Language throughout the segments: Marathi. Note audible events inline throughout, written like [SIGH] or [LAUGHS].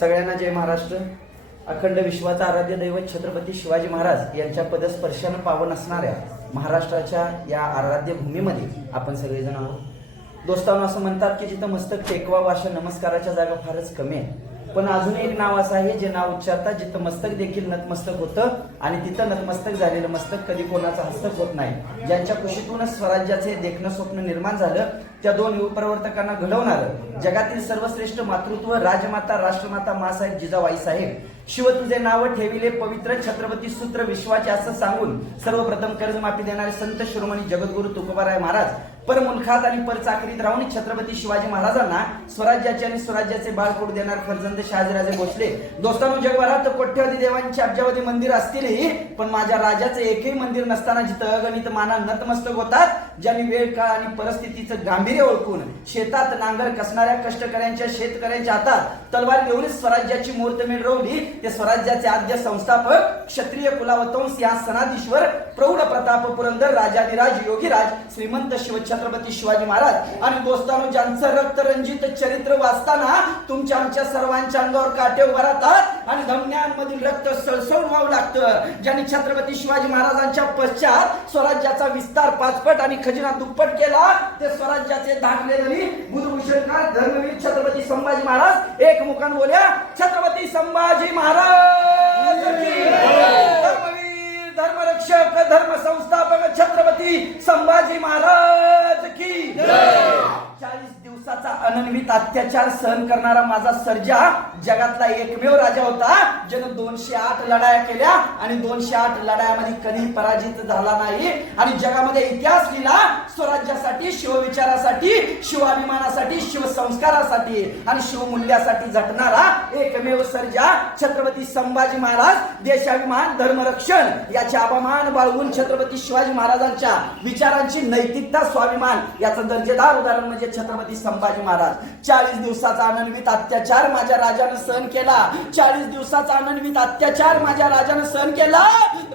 सगळ्यांना जय महाराष्ट्र. अखंड विश्वाचा आराध्य दैवत छत्रपती शिवाजी महाराज यांच्या पदस्पर्शानं पावन असणाऱ्या महाराष्ट्राच्या या आराध्य भूमीमध्ये आपण सगळेजण आहोत. दोस्तांना असं म्हणतात की जिथं मस्तक टेकवा अशा नमस्काराच्या जागा फारच कमी आहे पण अजून एक नाव असं आहे जे नाव उच्चारतात जिथं मस्तक देखील नतमस्तक होतं आणि तिथं नतमस्तक झालेलं मस्तक कधी कोणाचं हस्तक होत नाही. ज्यांच्या कुशीतूनच स्वराज्याचे देखणं स्वप्न निर्माण झालं त्या दोन युवप्रवर्तकांना घडवणारं जगातील सर्वश्रेष्ठ मातृत्व राजमाता राष्ट्रमाता मासाहेब जिजाबाई साहेब. शिव तुझे नाव ठेविले पवित्र छत्रपती सूत्र विश्वाचे असं सांगून सर्वप्रथम कर्जमाफी देणारे संत शिरोमणी जगद्गुरु तुकोबाराय महाराज परमुलखात आणि पर चाकरीत राहून छत्रपती शिवाजी महाराजांना स्वराज्याचे आणि स्वराज्याचे बाळ पडू देणार फरजंद शहाजीराजे भोसले. दोस्तांनो जगभरात कोट्यवधी देवांची अब्जावधी मंदिर असतीलही पण माझ्या राजाचे एकही मंदिर नसताना जिथं अगणित माना नतमस्तक होतात ज्यांनी वेळ काळ आणि परिस्थितीचं गांभीर्य ओळखून शेतात नांगर कसणाऱ्या कष्टकऱ्यांच्या शेतकऱ्यांच्या हातात तलवार घेऊन स्वराज्याची मुहूर्तमेढ रोवली. ते स्वराज्याचे आद्य संस्थापक क्षत्रिय कुलावतंस या सनाधीश्वर प्रौढ प्रताप पुरंदर राजाधिराज योगीराज श्रीमंत शिवछत्रपती शिवाजी महाराज. आणि दोस्तानो ज्यांचं रक्तरंजित चरित्र वाचताना तुमच्या आमच्या सर्वांच्या अंगावर काटे उभा राहतात आणि धमन्यांमधील रक्त सळसळ व्हावं लागतं. ज्यांनी छत्रपती शिवाजी महाराजांच्या पश्चात स्वराज्याचा विस्तार पाचपट आणि खजिना दुप्पट केला. ते स्वराज्याचे धाकले धनी बुधभूषणकार धर्मवीर छत्रपती संभाजी महाराज. एक मुखान बोल्या. छत्रपती संभाजी महाराज. धर्मवीर धर्मरक्षक धर्म संस्थापक छत्रपती संभाजी महाराज. दिवसाचा अत्याचार सहन करणारा माझा सर्जा जगातला एकमेव राजा होता ज्यानं दोनशे आठ लढाया केल्या आणि दोनशे आठ लढायामध्ये कधीही पराजित झाला नाही. आणि जगामध्ये इतिहास लिहिला स्वराज्यासाठी शिवविचारासाठी शिवाभिमानासाठी शिवसंस्कारासाठी आणि शिवमूल्यासाठी झटणारा एकमेव सर्जा छत्रपती संभाजी महाराज देशाभिमान धर्मरक्षण याचे अपमान बाळगून छत्रपती शिवाजी महाराजांच्या विचारांची नैतिकता स्वाभिमान याचं दर्जेदार उदाहरण म्हणजे छत्रपती संभाजी महाराज. चाळीस दिवसाचा अनन्वित अत्याचार माझ्या राजानं सहन केला. चाळीस दिवसाचा अनन्वित अत्याचार माझ्या राजानं सहन केला.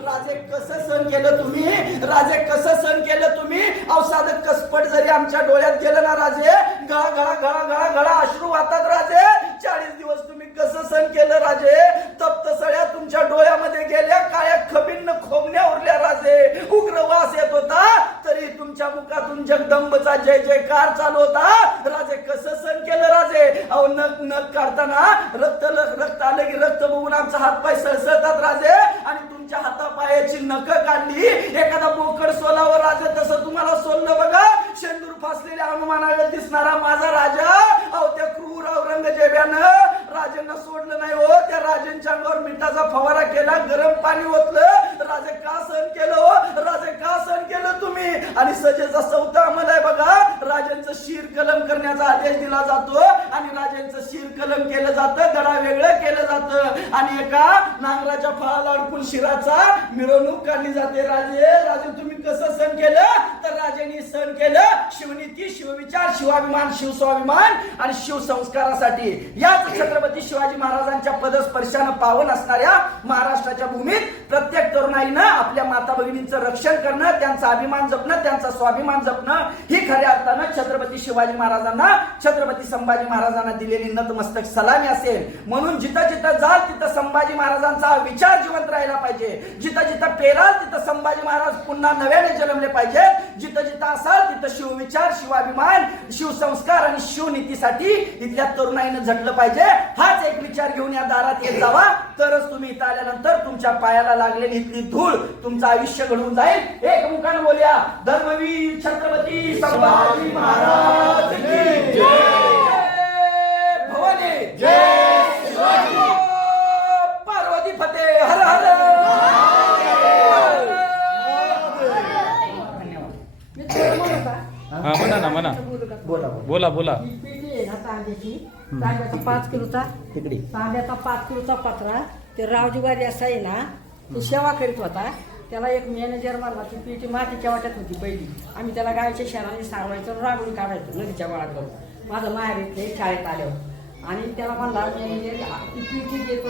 राजे कसं सहन केलं तुम्ही? राजे कसं सहन केलं तुम्ही? अवसाद कसपट जरी आमच्या डोळ्यात गेलं ना राजे गळा गळा गळा गळा गळा अश्रू वाहतात राजे. चाळीस दिवस तुम्ही कसं सहन केलं राजे? तप्त सळ्या तुमच्या डोळ्यामध्ये गेल्या काळ्या खबीन खोबण्या उरल्या राजे. उग्र वास येत होता तरी तुमच्या मुखातून जगदंबचा जय जयकार चालू होता. अहो नख नख काढताना रक्त रक्त आलं की रक्त बघून आमचा हातपाय सळसळतात राजे. आणि तुमच्या हातापायाची नख काढली. एखादा बोकड सोलावर राजे तसं तुम्हाला सोललं बघा. शेंदूर फासलेल्या हनुमानाला दिसणारा माझा राजा. अहो त्या क्रूर औरंगजेबानं राजांना सोडलं नाही हो. त्या राजांच्या अंगावर मिठाचा फवारा केला गरम पाणी ओतलं. राजे का सहन केलं हो? राजे का सहन केलं तुम्ही? आणि सजेचा सौता आम्हाला आहे बघा. राजांचं शिर कलम करण्याचा आदेश दिला जातो. कलम केलं जातं गळा वेगळं केलं जातं. आणि एका नांगराच्या फळाला अडकून शिराचा मिरवणूक काढली जाते. राजे राजे तुम्ही कसं सण केलं? तर राजांनी सण केलं. शिवनीती शिवविचार शिवाभिमान शिवस्वाभिमान आणि शिवसंस्कारासाठी. याच छत्रपती शिवाजी महाराजांच्या पदस्पर्शानं पावन असणाऱ्या महाराष्ट्राच्या भूमीत प्रत्येक तरुणाईनं आपल्या माता भगिनींचं रक्षण करणं त्यांचा अभिमान जपणं त्यांचा स्वाभिमान जपणं ही खऱ्या अर्थानं छत्रपती शिवाजी महाराजांना छत्रपती संभाजी महाराजांना दिलेली नतमस्तक सलामी असेल. म्हणून जिथं जिथं जाल तिथं संभाजी महाराजांचा विचार जिवंत राहिला पाहिजे. जिथं जिथं पेराल तिथं संभाजी महाराज पुन्हा नव्याने जन्मले पाहिजे. जिथं जिथं असाल तिथं शिवविचार शिवाभिमान शिवसंस्कार आणि शिवनीतीसाठी इथल्या तरुणाईनं झटलं पाहिजे. हाच एक विचार घेऊन या दारात येत जावा. तरच तुम्ही इथं आल्यानंतर तुमच्या पायाला लागलेली इथली धूळ तुमचं आयुष्य घडून जाईल. एक मुखानं बोलूया. धर्मवीर छत्रपती संभाजी महाराज की जय. भवानी. जय पार्वती फते हर हर मी तुला म्हणू का? हा म्हणा ना म्हणा बोलू का? बोला बोला. ही पेटी आहे ना तांब्याची. तांब्याचा पाच किलोचा तिकडे. तांब्याचा पाच किलोचा पत्रा. ते रावजीवारी असा आहे ना तो सेवा करीत होता. त्याला एक मॅनेजर म्हणला ती पेटी मातीच्या वाट्यात होती पहिली? आम्ही त्याला गायच्या शहराने सारवायचं राबून काढायचो नदीच्या गोळाकडून माझं माहेर इथे शाळेत आल्यावर आणि त्याला म्हणला मॅनेजर ती पेटी देतो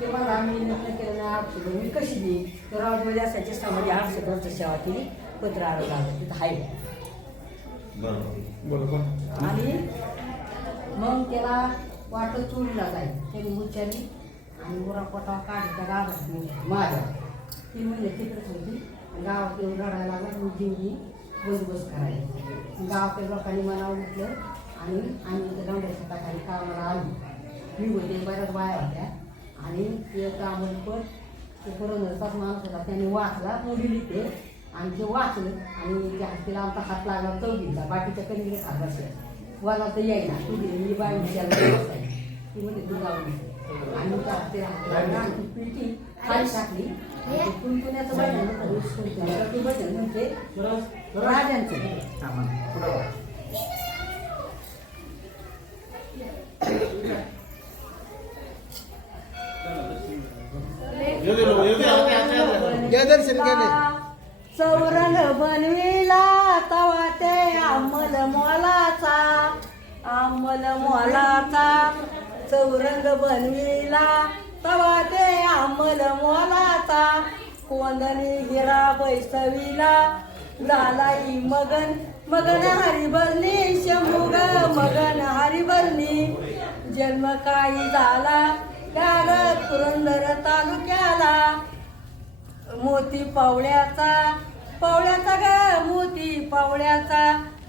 ते म्हणला आम्ही नक्की केलं नाही आठशे. मी कशी देईन तर रावजीवारी असायची समाधी आठशे रुपयाची सेवा केली पत्र आलं तिथं आहे बरोबर आणि मग त्याला वाट चोरीला जाईल. त्याने मुचारी आणि मोरा पोटावर काढली गावात माझ्या. ती म्हणजे तिकडेच होती. गावात येऊन रडायला लागला. मी जीवनी बंदोबस्त करायला गावातील लोकांनी मला म्हटलं आणि आम्ही रंगाच्या टाकाने कामाला आली. मी म्हणजे बऱ्याच बाया होत्या. आणि ते कामं पण ते कोरोनाचाच माणूस होता त्याने वाचला. मुली ते. आणि ते वाचलं आणि त्या तिला आमचा हात लागला चौघीचा बाकीच्या कधी हात बसल्या मला तर यायला तू घे. मी विचारला ती म्हणजे तू जाऊन. आणि त्या ते ती पिटी खाली टाकली. कुणकुण्याचं कुणकुण्याचं ते भजन म्हणजे राजांचं. हा. या [LAUGHS] दर्शन केले. चौरंग बनविला तवा ते अंमल मोलाचा अंमल मोलाचा. चौरंग बनविला तवा ते अंमल मोलाचा. कोंदनी हिरा बैसविला झालाई मगन मगन हरिभरणी शंभुग मगन हरिभरणी. जन्म काही झाला त्याला पुरंदर तालुक्याला. मोती पावळ्याचा पावळ्याचा ग मोती पावळ्याचा.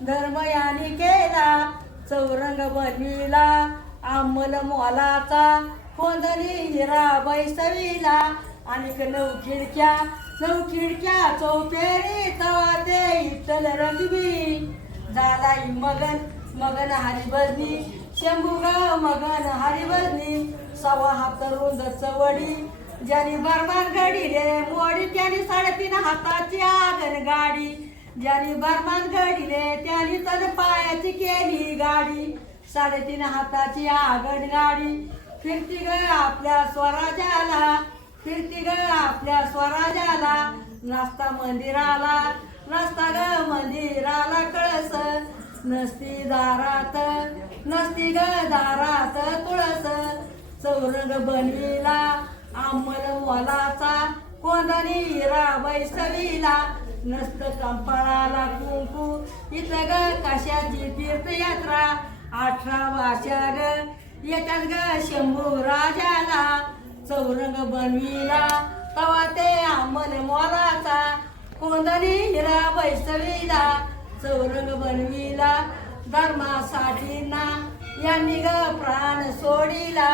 धर्म याने केला चौरंग बनविला आमल मोलाचा. कोंदणी हिरा बैसविला आणि नऊ खिडक्या नऊ खिडक्या चौफेरी तवा ते इतल रंगवी. झाला मगन मगन हरिभजनी शंभू ग मगन हरिभजनी सवा हात रुंद चवडी ज्यानी बरबाद घडीले रे मोडी त्याने साडेतीन हाताची आगन गाडी. ज्यानी बरबाद गाडी रे त्याने तन पायाची केली गाडी. साडेतीन हाताची आगन गाडी. फिरती ग आपल्या स्वराज्याला फिरती ग आपल्या स्वराज्याला. नाचता मंदिराला नसता ग मंदिराला कळस. नसती दारात नसती ग दारात तुळस. चौरंग बनविला अंमल मोलाचा कोंदणी हिरा वैसवीला नसत कंपाळाला कुंकू. इथं ग कशाची तीर्थयात्रा अठरा वाशा ग येतात ग शंभू राजाला चौरंग बनविला. तवा ते अंमल मोलाचा कोंदणी हिरा वैसवीला चौरंग बनविला. धर्मासाठी ना यांनी ग प्राण सोडिला.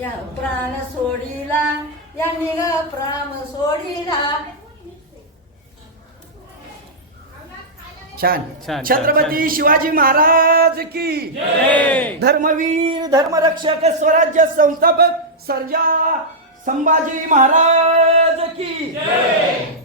या प्राण सोडिला यांनी ग प्राण सोडिला. छान. छान, छत्रपती. शिवाजी महाराज की धर्मवीर धर्मरक्षक स्वराज्य संस्थापक सर्जा संभाजी महाराज की.